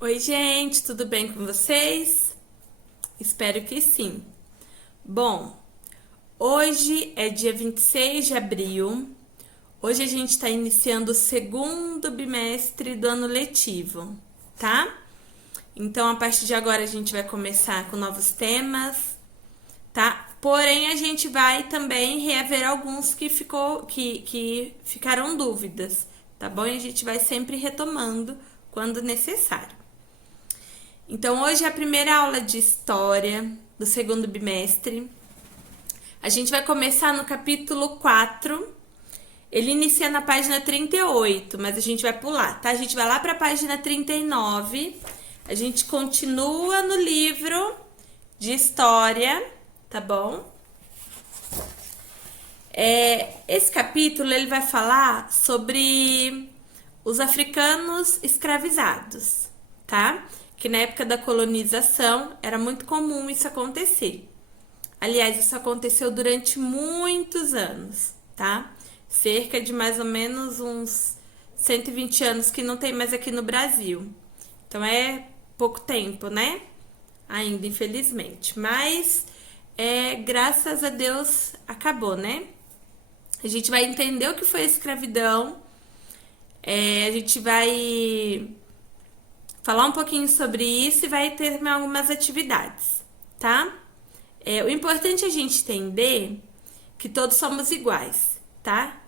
Oi, gente, tudo bem com vocês? Espero que sim. Bom, hoje é dia 26 de abril. Hoje a gente está iniciando o segundo bimestre do ano letivo, tá? Então, a partir de agora, a gente vai começar com novos temas, tá? Porém, a gente vai também reaver alguns que ficaram dúvidas, tá bom? E a gente vai sempre retomando quando necessário. Então, hoje é a primeira aula de história do segundo bimestre. A gente vai começar no capítulo 4. Ele inicia na página 38, mas a gente vai pular, tá? A gente vai lá para a página 39. A gente continua no livro de história, tá bom? Esse capítulo ele vai falar sobre os africanos escravizados, tá? Que na época da colonização era muito comum isso acontecer. Aliás, isso aconteceu durante muitos anos, tá? Cerca de mais ou menos uns 120 anos que não tem mais aqui no Brasil. Então é pouco tempo, né? Ainda, infelizmente. Mas, graças a Deus, acabou, né? A gente vai entender o que foi a escravidão. A gente vai falar um pouquinho sobre isso e vai ter algumas atividades, tá? O importante é a gente entender que todos somos iguais, tá?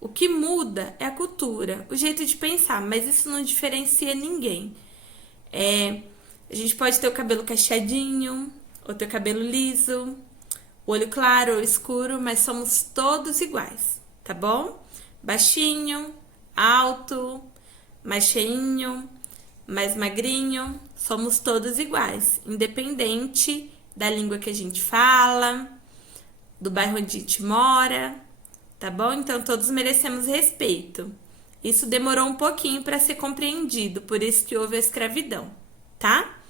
O que muda é a cultura, o jeito de pensar, mas isso não diferencia ninguém. A gente pode ter o cabelo cacheadinho, ou ter o cabelo liso, olho claro ou escuro, mas somos todos iguais, tá bom? Baixinho, alto, mais cheinho, mais magrinho, somos todos iguais, independente da língua que a gente fala, do bairro onde a gente mora, tá bom? Então todos merecemos respeito. Isso demorou um pouquinho para ser compreendido, por isso que houve a escravidão, tá?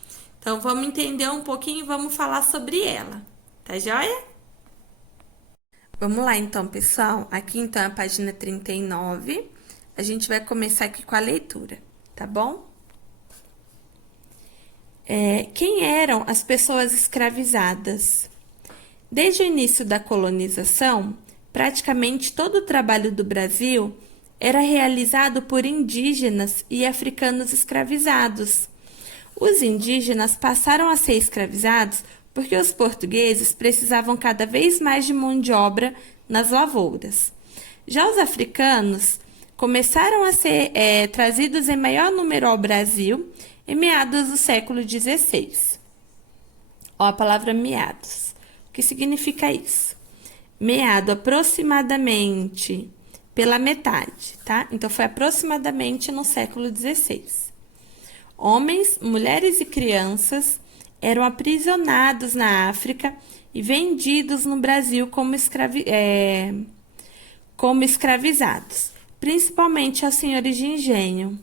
Então vamos entender um pouquinho e vamos falar sobre ela, tá joia? Vamos lá então, pessoal. Aqui então é a página 39. A gente vai começar aqui com a leitura, tá bom? Quem eram as pessoas escravizadas? Desde o início da colonização, praticamente todo o trabalho do Brasil era realizado por indígenas e africanos escravizados. Os indígenas passaram a ser escravizados porque os portugueses precisavam cada vez mais de mão de obra nas lavouras. Já os africanos começaram a ser trazidos em maior número ao Brasil em meados do século XVI. Ó, a palavra meados. O que significa isso? Meado aproximadamente pela metade, tá? Então, foi aproximadamente no século XVI. Homens, mulheres e crianças eram aprisionados na África e vendidos no Brasil como escravizados, principalmente aos senhores de engenho.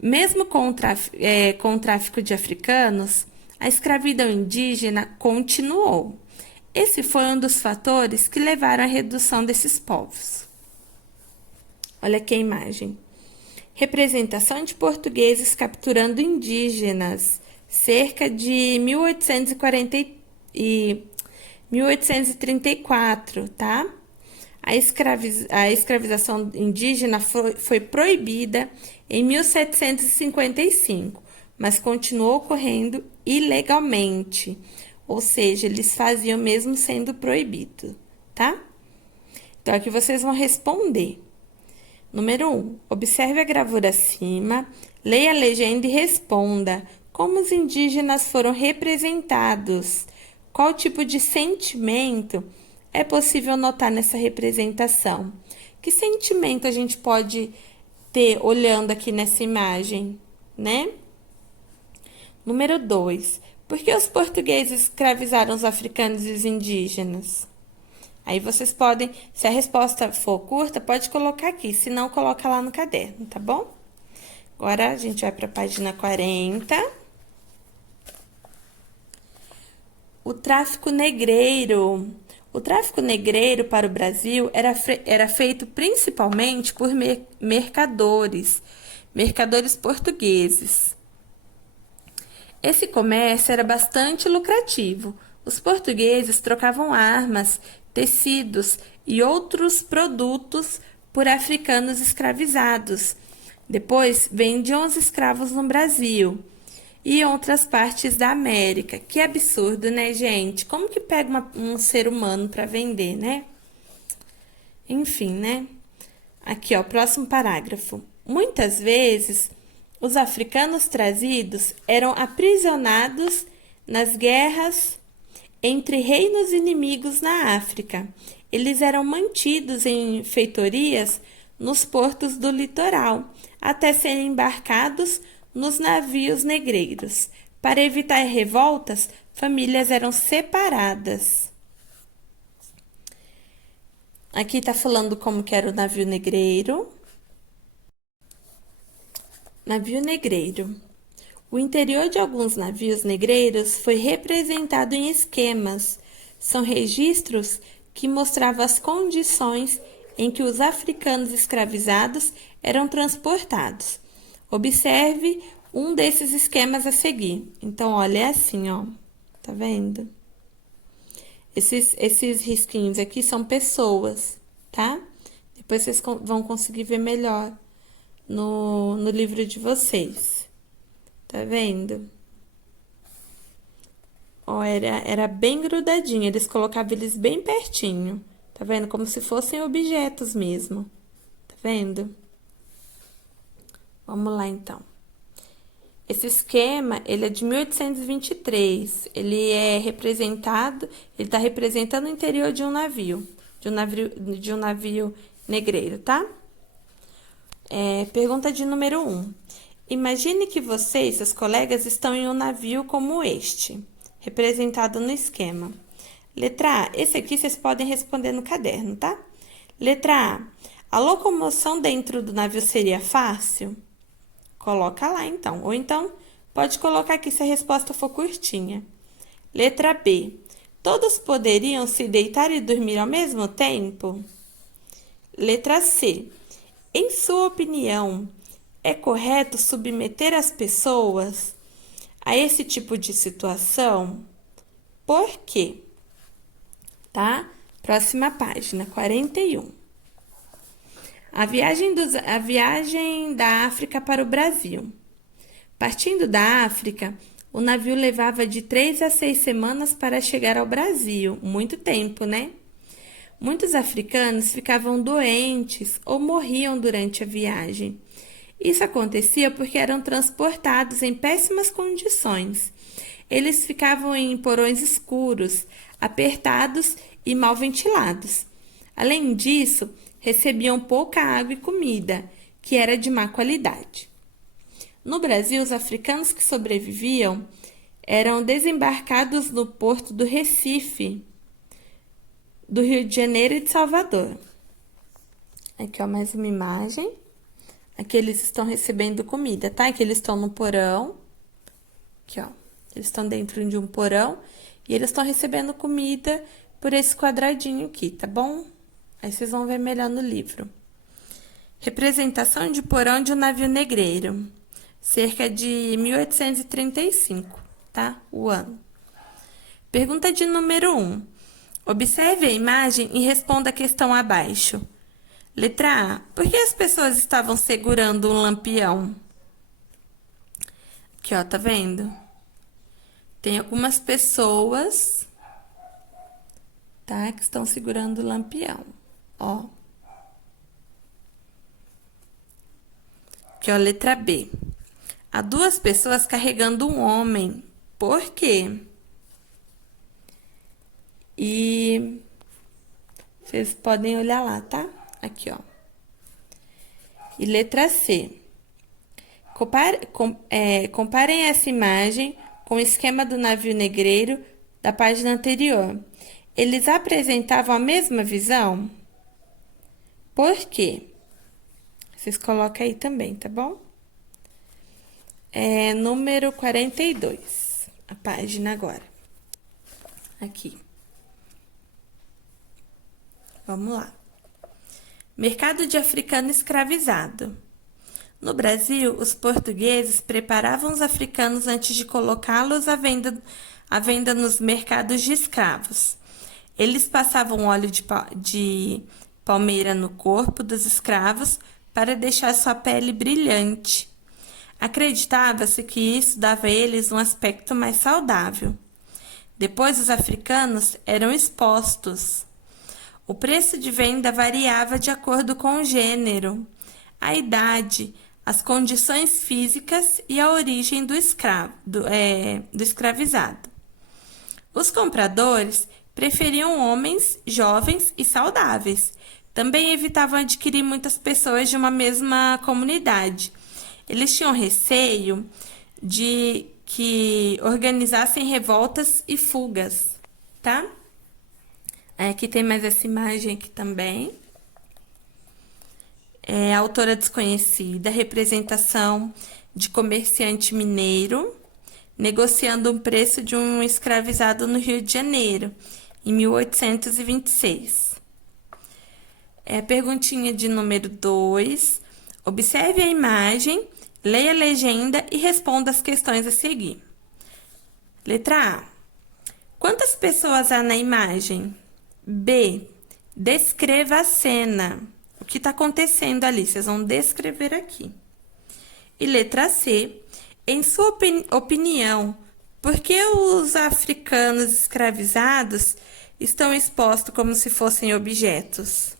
Mesmo com o tráfico de africanos, a escravidão indígena continuou. Esse foi um dos fatores que levaram à redução desses povos. Olha aqui a imagem. Representação de portugueses capturando indígenas, cerca de 1834, tá? A escravização indígena foi proibida em 1755, mas continuou ocorrendo ilegalmente, ou seja, eles faziam mesmo sendo proibido, tá? Então, aqui vocês vão responder. Número 1. Observe a gravura acima, leia a legenda e responda como os indígenas foram representados. Qual tipo de sentimento é possível notar nessa representação? Que sentimento a gente pode ter olhando aqui nessa imagem, né? Número 2. Por que os portugueses escravizaram os africanos e os indígenas? Aí vocês podem, se a resposta for curta, pode colocar aqui, se não, coloca lá no caderno, tá bom? Agora, a gente vai para a página 40. O tráfico negreiro. O tráfico negreiro para o Brasil era feito principalmente por mercadores portugueses. Esse comércio era bastante lucrativo. Os portugueses trocavam armas, tecidos e outros produtos por africanos escravizados. Depois vendiam os escravos no Brasil e em outras partes da América. Que absurdo, né, gente? Como que pega um ser humano para vender, né? Enfim, né? Aqui, ó, próximo parágrafo. Muitas vezes, os africanos trazidos eram aprisionados nas guerras entre reinos inimigos na África. Eles eram mantidos em feitorias nos portos do litoral, até serem embarcados nos navios negreiros. Para evitar revoltas, famílias eram separadas. Aqui está falando como que era o navio negreiro. Navio negreiro. O interior de alguns navios negreiros foi representado em esquemas. São registros que mostravam as condições em que os africanos escravizados eram transportados. Observe um desses esquemas a seguir. Então, olha, é assim, ó. Tá vendo? Esses risquinhos aqui são pessoas, tá? Depois vocês vão conseguir ver melhor no livro de vocês. Tá vendo? Ó, era bem grudadinho, eles colocavam eles bem pertinho. Tá vendo? Como se fossem objetos mesmo. Tá vendo? Vamos lá, então. Esse esquema, ele é de 1823. Ele está representando o interior de um navio, de um navio negreiro, tá? Pergunta de número 1. Imagine que você e seus colegas estão em um navio como este, representado no esquema. Letra A. Esse aqui vocês podem responder no caderno, tá? Letra A. A locomoção dentro do navio seria fácil? Coloca lá, então. Ou então, pode colocar aqui se a resposta for curtinha. Letra B. Todos poderiam se deitar e dormir ao mesmo tempo? Letra C. Em sua opinião, é correto submeter as pessoas a esse tipo de situação? Por quê? Tá? Próxima página, 41. A viagem da África para o Brasil. Partindo da África, o navio levava de 3 a 6 semanas para chegar ao Brasil. Muito tempo, né? Muitos africanos ficavam doentes ou morriam durante a viagem. Isso acontecia porque eram transportados em péssimas condições. Eles ficavam em porões escuros, apertados e mal ventilados. Além disso, recebiam pouca água e comida, que era de má qualidade. No Brasil, os africanos que sobreviviam eram desembarcados no porto do Recife, do Rio de Janeiro e de Salvador. Aqui, ó, mais uma imagem. Aqui eles estão recebendo comida, tá? Aqui eles estão no porão. Aqui, ó. Eles estão dentro de um porão e eles estão recebendo comida por esse quadradinho aqui, tá bom? Aí vocês vão ver melhor no livro. Representação de porão de um navio negreiro. Cerca de 1835, tá? O ano. Pergunta de número 1. Observe a imagem e responda a questão abaixo. Letra A. Por que as pessoas estavam segurando um lampião? Aqui, ó, tá vendo? Tem algumas pessoas, tá, que estão segurando o lampião, ó. Aqui, ó, letra B. Há 2 pessoas carregando um homem. Por quê? E vocês podem olhar lá, tá? Aqui, ó. E letra C. Comparem essa imagem com o esquema do navio negreiro da página anterior. Eles apresentavam a mesma visão? Por quê? Vocês colocam aí também, tá bom? Número 42, a página agora. Aqui. Vamos lá. Mercado de africano escravizado. No Brasil, os portugueses preparavam os africanos antes de colocá-los à venda nos mercados de escravos. Eles passavam óleo de palmeira no corpo dos escravos para deixar sua pele brilhante. Acreditava-se que isso dava a eles um aspecto mais saudável. Depois, os africanos eram expostos. O preço de venda variava de acordo com o gênero, a idade, as condições físicas e a origem do escravizado. Os compradores preferiam homens jovens e saudáveis. Também evitavam adquirir muitas pessoas de uma mesma comunidade. Eles tinham receio de que organizassem revoltas e fugas, tá? Aqui tem mais essa imagem aqui também. Autora desconhecida, representação de comerciante mineiro negociando o preço de um escravizado no Rio de Janeiro, em 1826. Perguntinha de número 2. Observe a imagem, leia a legenda e responda as questões a seguir. Letra A. Quantas pessoas há na imagem? B. Descreva a cena. O que está acontecendo ali? Vocês vão descrever aqui. E letra C. Em sua opinião, por que os africanos escravizados estão expostos como se fossem objetos?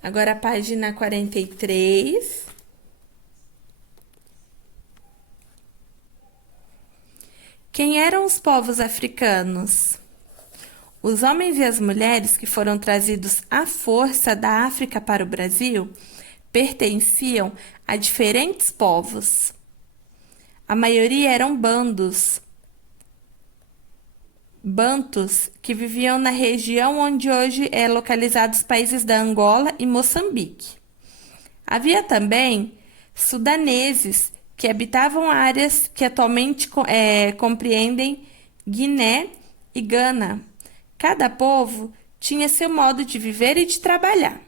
Agora a página 43. Quem eram os povos africanos? Os homens e as mulheres que foram trazidos à força da África para o Brasil pertenciam a diferentes povos. A maioria eram bantus que viviam na região onde hoje é localizados os países da Angola e Moçambique. Havia também sudaneses que habitavam áreas que atualmente compreendem Guiné e Gana. Cada povo tinha seu modo de viver e de trabalhar.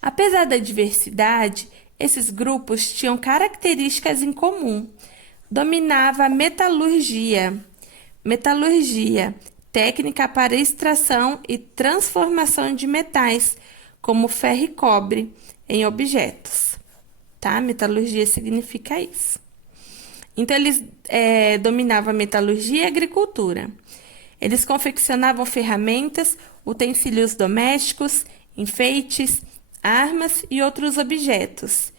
Apesar da diversidade, esses grupos tinham características em comum. Dominava a metalurgia, técnica para extração e transformação de metais, como ferro e cobre, em objetos. Tá? Metalurgia significa isso. Então, eles dominavam a metalurgia e a agricultura. Eles confeccionavam ferramentas, utensílios domésticos, enfeites, armas e outros objetos.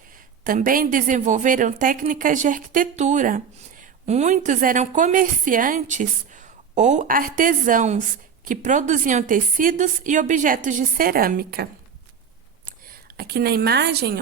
Também desenvolveram técnicas de arquitetura. Muitos eram comerciantes ou artesãos que produziam tecidos e objetos de cerâmica. Aqui na imagem,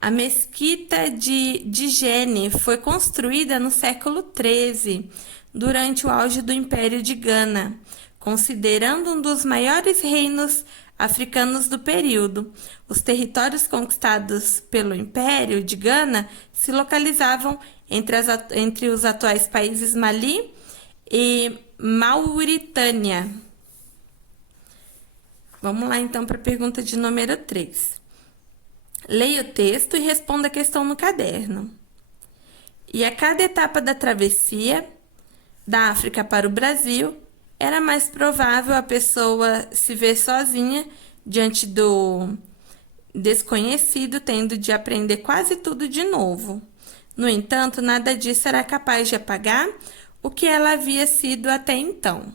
a mesquita de Djenne foi construída no século XIII, durante o auge do Império de Gana, considerando um dos maiores reinos africanos do período. Os territórios conquistados pelo Império de Gana se localizavam entre os atuais países Mali e Mauritânia. Vamos lá então para a pergunta de número 3. Leia o texto e responda a questão no caderno. E a cada etapa da travessia da África para o Brasil, era mais provável a pessoa se ver sozinha diante do desconhecido, tendo de aprender quase tudo de novo. No entanto, nada disso era capaz de apagar o que ela havia sido até então.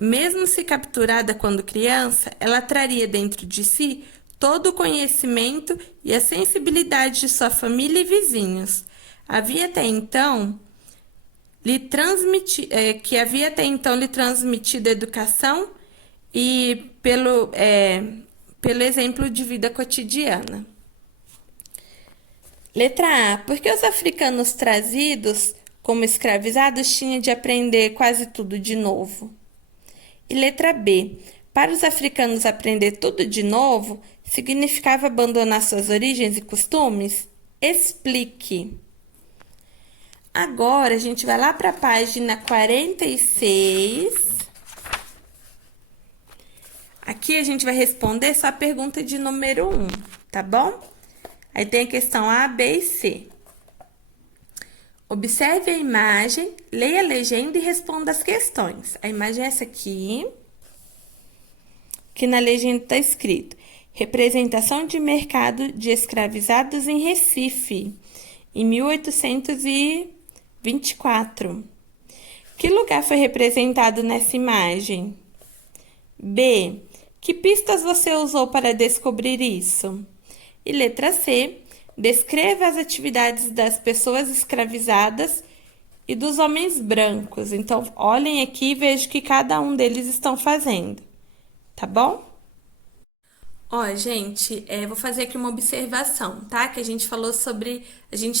Mesmo se capturada quando criança, ela traria dentro de si todo o conhecimento e a sensibilidade de sua família e vizinhos. Havia até então lhe transmitido educação e pelo exemplo de vida cotidiana. Letra A. Por que os africanos trazidos como escravizados tinham de aprender quase tudo de novo? E letra B. Para os africanos aprender tudo de novo significava abandonar suas origens e costumes? Explique. Agora, a gente vai lá para a página 46. Aqui a gente vai responder só a pergunta de número 1, tá bom? Aí tem a questão A, B e C. Observe a imagem, leia a legenda e responda as questões. A imagem é essa aqui, que na legenda está escrito: representação de mercado de escravizados em Recife, em 1824. Que lugar foi representado nessa imagem? B. Que pistas você usou para descobrir isso? E letra C. Descreva as atividades das pessoas escravizadas e dos homens brancos. Então, olhem aqui e vejam o que cada um deles estão fazendo. Tá bom? Ó, gente, vou fazer aqui uma observação, tá? Que a gente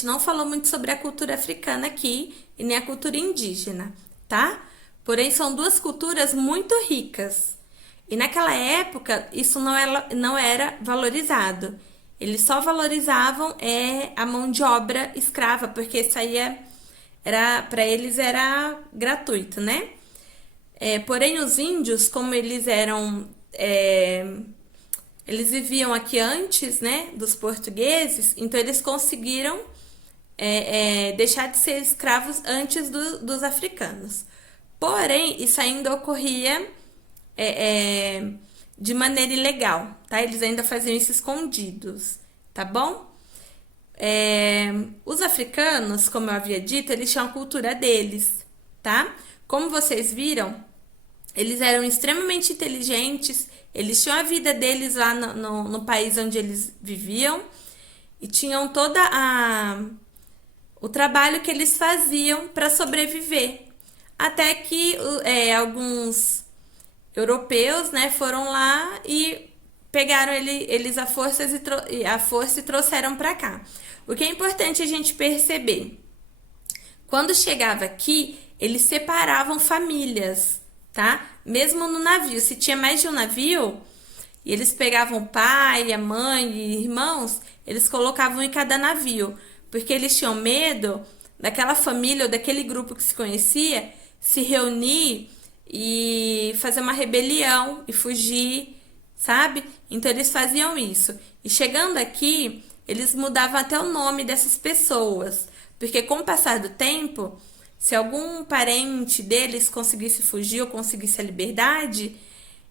não falou muito sobre a cultura africana aqui e nem a cultura indígena, tá? Porém, são duas culturas muito ricas. E naquela época, isso não era valorizado. Eles só valorizavam a mão de obra escrava, porque isso aí para eles era gratuito, né? Porém, os índios, como eles eram... eles viviam aqui antes, né, dos portugueses, então eles conseguiram deixar de ser escravos antes dos africanos. Porém, isso ainda ocorria de maneira ilegal, tá? Eles ainda faziam isso escondidos, tá bom? Os africanos, como eu havia dito, eles tinham a cultura deles, tá? Como vocês viram, eles eram extremamente inteligentes, eles tinham a vida deles lá no país onde eles viviam e tinham o trabalho que eles faziam para sobreviver. Até que alguns europeus, né, foram lá e pegaram eles à força e trouxeram para cá. O que é importante a gente perceber? Quando chegava aqui, eles separavam famílias, tá? Mesmo no navio, se tinha mais de um navio, e eles pegavam o pai, a mãe e irmãos, eles colocavam em cada navio, porque eles tinham medo daquela família ou daquele grupo que se conhecia se reunir e fazer uma rebelião e fugir, sabe? Então eles faziam isso. E chegando aqui, eles mudavam até o nome dessas pessoas, porque com o passar do tempo, se algum parente deles conseguisse fugir ou conseguisse a liberdade,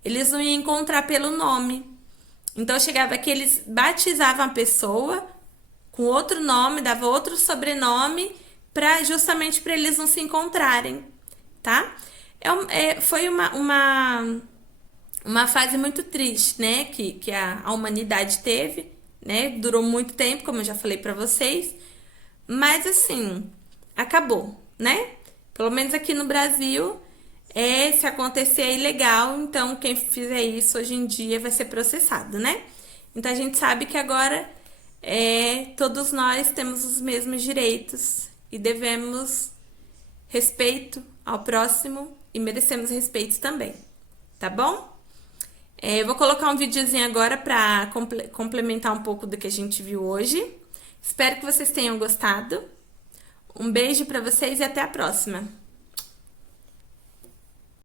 eles não iam encontrar pelo nome. Então chegava aqui, eles batizavam a pessoa com outro nome, dava outro sobrenome, justamente para eles não se encontrarem, tá? Foi uma fase muito triste, né? Que a humanidade teve, né? Durou muito tempo, como eu já falei pra vocês. Mas, assim, acabou, né? Pelo menos aqui no Brasil, se acontecer é ilegal. Então, quem fizer isso hoje em dia vai ser processado, né? Então, a gente sabe que agora todos nós temos os mesmos direitos e devemos respeito ao próximo e merecemos respeito também, tá bom? Eu vou colocar um videozinho agora para complementar um pouco do que a gente viu hoje. Espero que vocês tenham gostado. Um beijo para vocês e até a próxima!